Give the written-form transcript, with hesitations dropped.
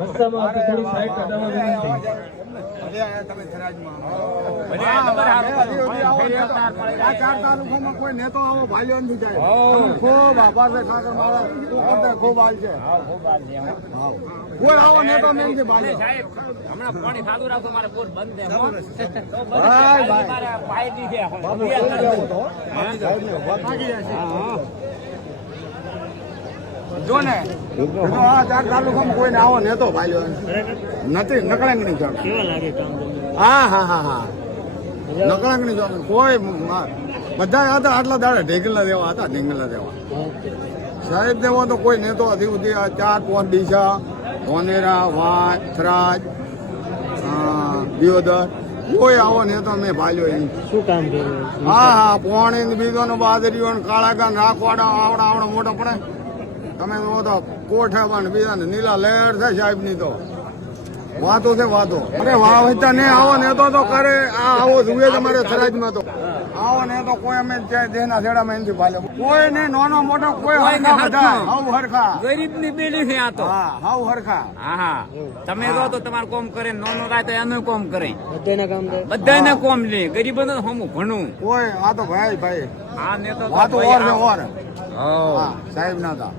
રસ્તામાં આપણે થોડી સાઈડ કાઢવા વિનંતી. આ 4 તાલુકામાં કોઈ નેતો આવો ભાલ્યો નથી જાય. ખૂબ આભાર છે ઠાકર મારા, ખૂબ હાલ છે. કોઈ આવો નેતો નથી ભાલ્યો. હમણાં પાણી ચાલુ રાખો, મારે બોર બંધ છે. જો ને આ 4 તાલુકામાં કોઈને આવો નેતો ભાલ્યો નથી. નકળંગની જોડ હા હા હા હા નકળંગની જોડ કોઈ બધા હતા. આટલા દાડે ઢેગલા દેવા હતા. ઢેગલા દેવા સાહેબ દેવો તો કોઈ નેતો હજી સુધી આ 4-5 ડીસા ધોનેરા વાંચ થરાજ દિયોદર કોઈ આવો નેતો મેં ભાલ્યો નહીં. શું કામ કર્યું? હા હા પોણી બીજો નો બાદરીઓ કાળા ગાન રાખવાડા આવડા આવડા મોટા પડે. તમે તો કોઠા બીજા ને નીલા લહેર છે સાહેબ ની તો વાતો છે વાતો. અરે વાવતા ને આવો નેતો તો કરે. આ આવો જુએ તમારે થરાજમાં તો આવો ને તો કોઈ અમે જેના છેડામાં એનથી ભાલ્યો કોઈ ને નાનો મોટો કોઈ હરખા બધા હાવ હરખા. ગરીબ ની બેડી છે આ તો. હા હાવ હરખા. હા હા તમે જો તો તમારે કોમ કરે, નાનો રાય તો એનું કોમ કરે, બધાને કામ દે. બધાને કોમ લે. ગરીબો ને હમું ઘણું કોઈ આ તો ભાઈ આ નેતો વાતો ઓર છે ઓર. હા હા સાહેબ ના હતા.